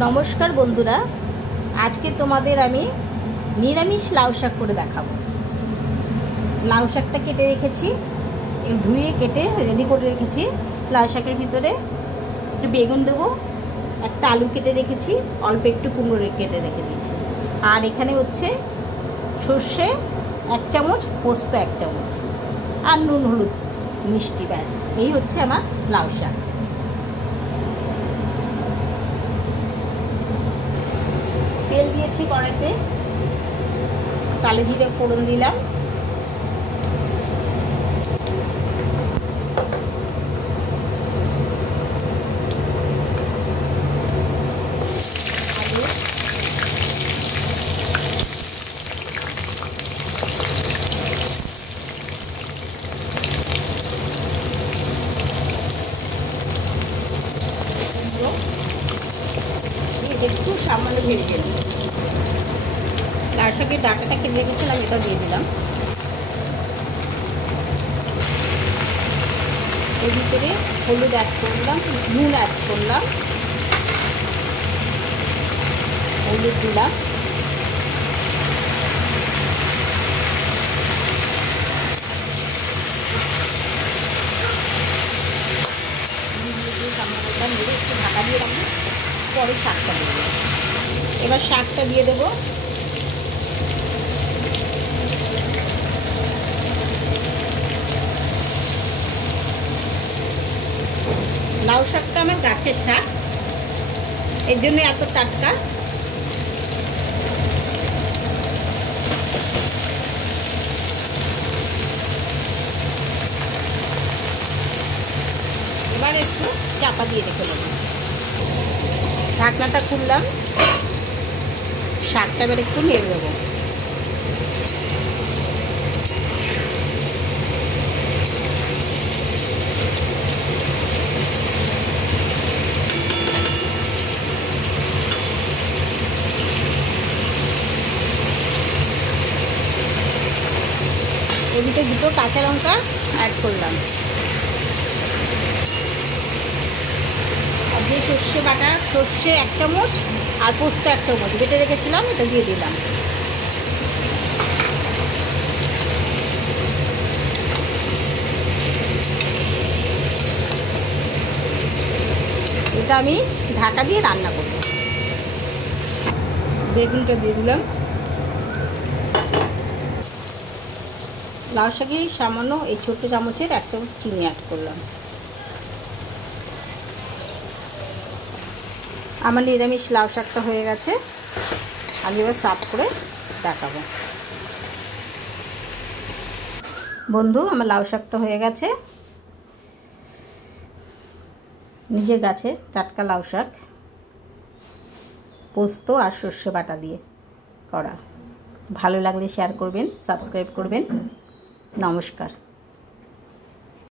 নমস্কার বন্ধুরা, আজকে তোমাদের আমি নিরামিষ লাউ শাক করে দেখাবো। লাউ শাকটা কেটে রেখেছি, ধুয়ে কেটে রেডি করে রেখেছি। লাউ শাকের ভিতরে একটু বেগুন দেবো, একটা আলু কেটে রেখেছি, অল্প একটু কুমড়ো কেটে রেখে দিয়েছি। আর এখানে হচ্ছে সর্ষে 1 চামচ, পোস্ত 1 চামচ, আর নুন হলুদ মিষ্টি, ব্যাস এই হচ্ছে আমার লাউ শাক। তেল দিয়েছি কড়াইতে, কালো জিরে ফোড়ন দিলাম, একটু সামান্য ভেজে দিই। তার সঙ্গে ডাটাটা কিনে রেখেছিলাম, এটা দিয়ে দিলাম। এর ভিতরে হলুদ অ্যাড করলাম, নুন অ্যাড করলাম, হলুদ দিলাম, একটু ঢাকা দিয়ে রাখবো, পরে শাকটা দিয়ে দেবো। এবার শাকটা দিয়ে দেবো। লাউ শাকটা আমার গাছের শাক, এর জন্য এত টাটকা। এবার একটু চাপা দিয়ে রেখে দেবো। ঢাকনাটা খুললাম, শাকটা এবার একটু নেড়ে দেবো। এদিকে 2টো কাঁচা লঙ্কা অ্যাড করলাম, আর যে সর্ষে বাটা, সর্ষে 1 চামচ আর পোস্ত 1 চামচ বেটে রেখেছিলাম, এটা দিয়ে দিলাম। এটা আমি ঢাকা দিয়ে রান্না করব। বেগুনটা দিয়ে দিলাম। লাউ শাকে সামান্য এই ছোট্ট চামচের 1 চামচ চিনি অ্যাড করলাম। আমার নিরামিষ লাউ শাকটা হয়ে গেছে, আমি এবার সার্ভ করে দেখাবো। বন্ধু, আমার লাউ শাকটা হয়ে গেছে, নিজের গাছে টাটকা লাউ শাক, পোস্ত আর সর্ষে বাটা দিয়ে করা। ভালো লাগলে শেয়ার করবেন, সাবস্ক্রাইব করবেন। নমস্কার।